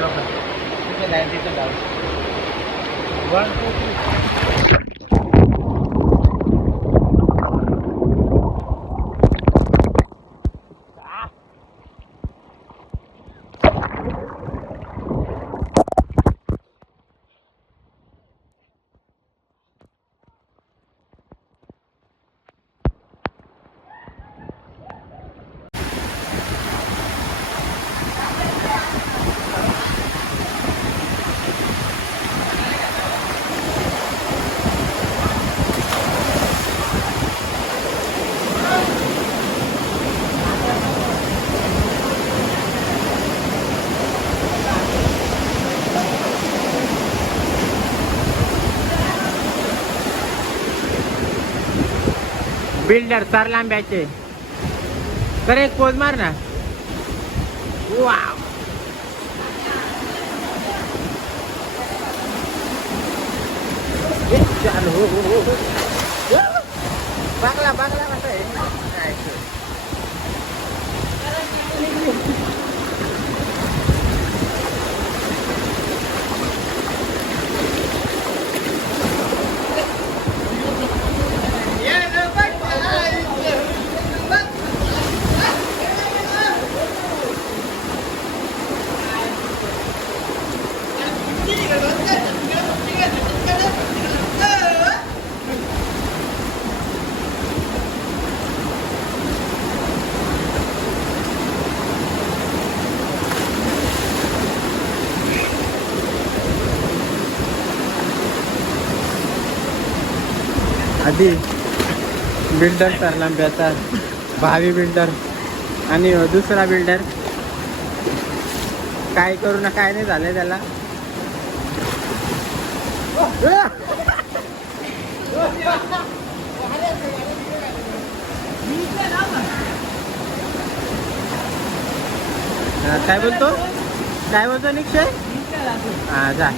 Drop હતો ninety તો down one two builder sir लांब्याचे. तर एक पोज मार ना. वाव. चालू. बांगला बांगला कसं बिल्डर सर लांब्याचा भावी बिल्डर. आणि दुसरा बिल्डर. काय करू ना काय नाही झालंय त्याला. काय बोलतो? काय बोलतो निक्षय? हा जा.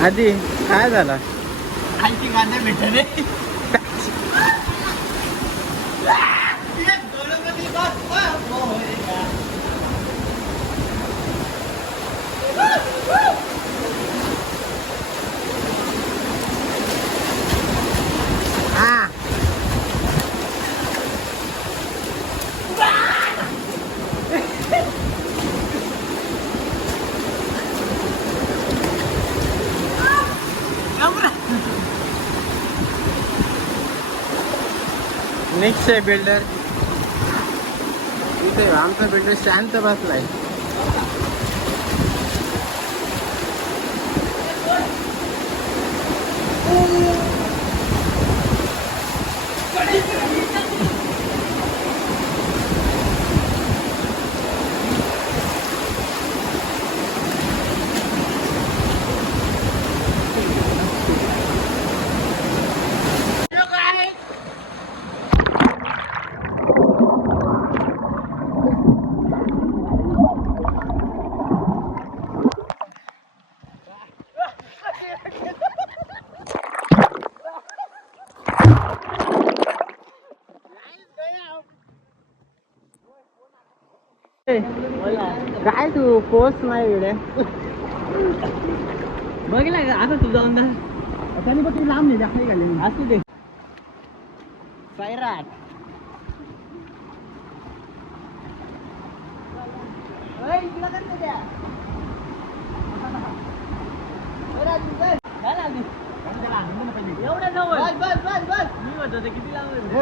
आधी काय झालं? खालची कांदे भेटले हा नेक्स्ट आहे बिल्डर इथे आमचा बिल्डर शांत बसलाय. काय तू पोस्ट नाही इकडे बघितला का आता तुझा अंदाज त्यांनी बघ किती लांब नाही दाखवाई घाले असू दे सैराट एवढ्या जवळ बस. बस बस मी म्हणतो ते किती लांब आहे?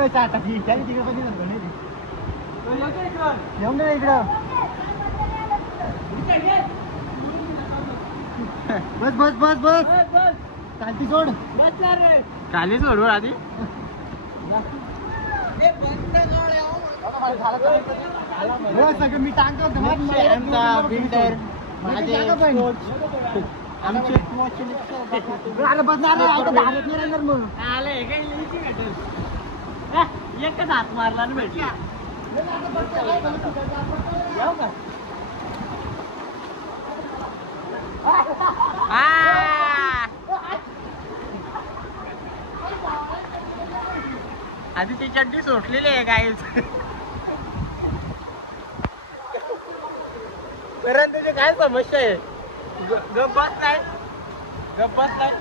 येऊन दे इकडं. बस बस बस बस. बस बस. चालती सोड. बस ना रे खाली सोड हो आधी. सगळं मी टाकतो आमचा बिल्डर माझे आमचे अरे नाही, काय भेटेल एकच हात मारला ना भेटली आधी ती चड्डी सोडलेली आहे गाईच कारण त्याची काय समस्या आहे? ग- गप बस नाही. गप बस नाही.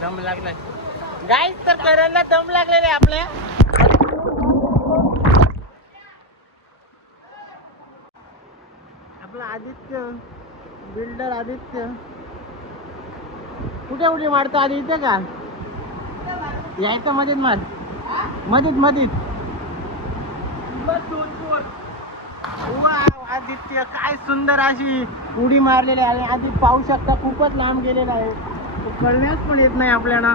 दम लागलाय गाईच तर करायला दम लागलेले आहे आपल्या. आपला आदित्य बिल्डर आदित्य. कुठे उडी मारतो आधी? इथे का? यायचं मध्येच मार. मध्येच मध्येच वाव, आदित्य काय सुंदर अशी उडी मारलेली आहे. आणि आधी पाहू शकता खूपच लांब गेलेला आहे. कळण्यास पण येत नाही आपल्याला.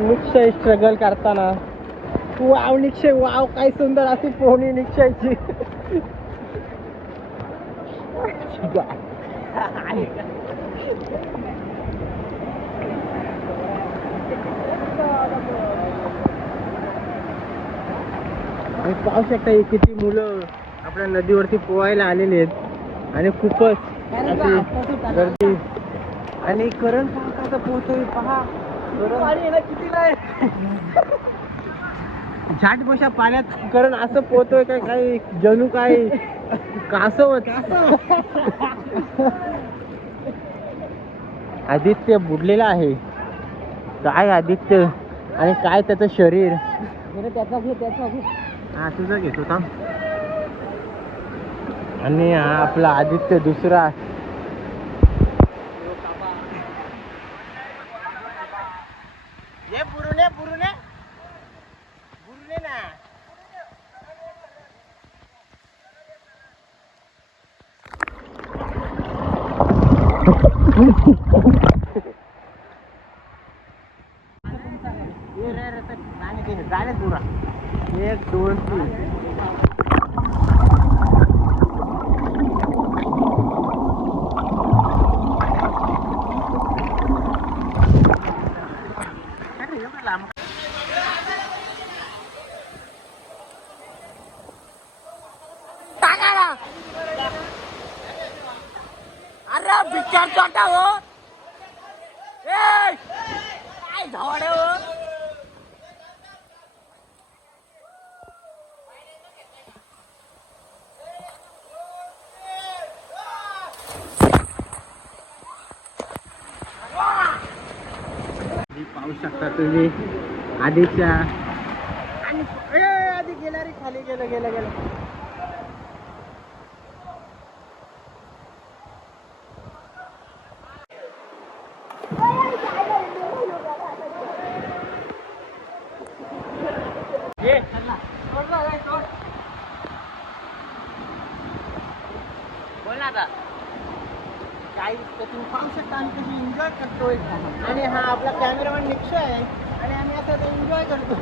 निक्षय स्ट्रगल करताना. वाव निक्षय वाव काय सुंदर अशी पोहणी निक्षयची आणि पाहू शकता हे किती मुलं आपल्या नदीवरती पोहायला आलेले आहेत. आणि खूपच गर्दी. आणि करण पहा कसं पोहतोय पहा. झाट बशा पाण्यात करण असं पोहतोय काय काही जणू काय कासवच आदित्य बुडलेला आहे. काय आदित्य? आणि काय त्याचं शरीर? त्याचा घे त्याचा घे. हा तुझं घेतो थांब. आणि हा आपला आदित्य दुसरा एक दोन तीन अरे एवढं लांब अरे बिचार छोटा हो। ए काय धावडे हो? हे पाहू शकता तुम्ही आधीच्या आणि ए, आधी गेला रे खाली गेलं गेलं गेलं ये सोड ना, ए, सोड. बोल ना आता। काही तुम्ही पाहू शकता आम्ही कशी एन्जॉय करतोय? आणि हा आपला कॅमेरामॅन निक्षय आहे. आणि आम्ही आता एन्जॉय करतो